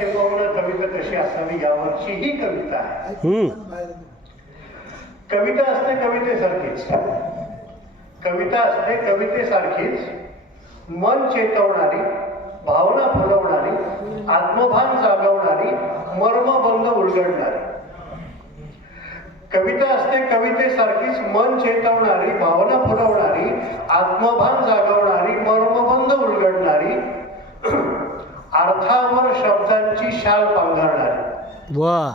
किंवा कविता कशी असावी यावरची ही कविता आहे. कविता असते कवितेसारखीच. कविता असते कवितेसारखीच. मन चेतवणारी भावना फुलवणारी आत्मभान जागवणारी मर्मबंध उलगडणारी. कविता असते कवितेसारखीच. मन चेतवणारी भावना फुलवणारी आत्मभान जागवणारी मर्मबंध उलगडणारी अर्थावर शाल पांघरणारी. वा.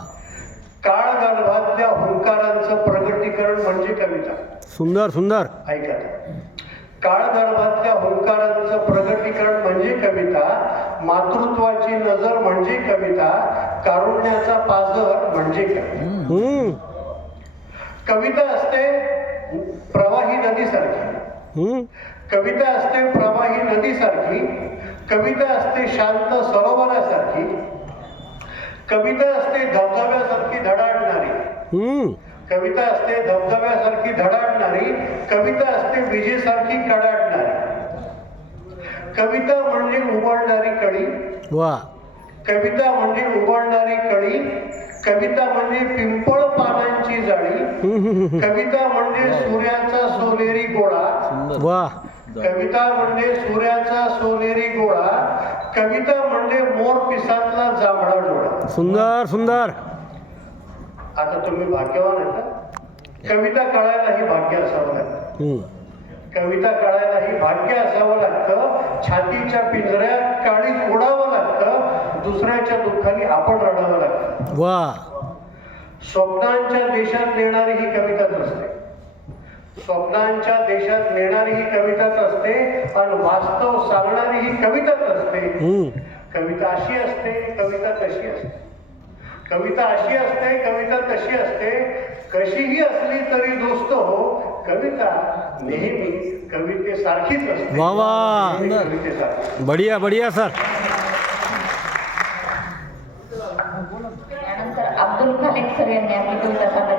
काळ गर्भातल्या हुंकारांचं प्रगटीकरण म्हणजे कविता. सुंदर सुंदर. ऐका. काळ गर्भातल्या हुंकारांचं प्रगटीकरण म्हणजे कविता मातृत्वाची नजर म्हणजे कविता कारुण्याचा पाझर म्हणजे कविता. कविता असते प्रवाही नदीसारखी. हम्म. कविता असते प्रवाही नदीसारखी. कविता असते शांत सरोवरासारखी. कविता असते धबधब्यासारखी धडाडणारी. कविता असते धबधब्यासारखी धडाडणारी. कविता असते विजेसारखी कडाडणारी. कविता म्हणजे उबळणारी कळी. वा. कविता म्हणजे उबळणारी कळी. कविता म्हणजे पिंपळ पानांची जाळी. कविता म्हणजे सूर्याचा सोनेरी गोळा. वा. कविता म्हणजे सूर्याचा सोनेरी गोळा. कविता सुंदर सुंदर. आता तुम्ही भाग्यवान आहे का कविता कळायलाही भाग्य असावं लागतं. कविता कळायलाही भाग्य असावं लागतं. छातीच्या पिंजऱ्यात काळीच उडावं लागतं. दुसऱ्याच्या दुःखाने आपण रडावं लागतं. वा. स्वप्नांच्या देशात नेणारी ही कविताच असते. स्वप्नांच्या देशात नेणारी ही कविताच असते. आणि वास्तव सांगणारी ही कविताच असते. कविता अशी असते कविता कशी असते. कविता अशी असते कविता कशी असते. कशीही असली तरी दोस्त हो कविता नेहमी कवितेसारखीच असते. वा वा. नेहमी कवितेसारखी. बढिया बढिया सर. त्यानंतर अब्दुल खालिद सर यांनी आपली कविता सादर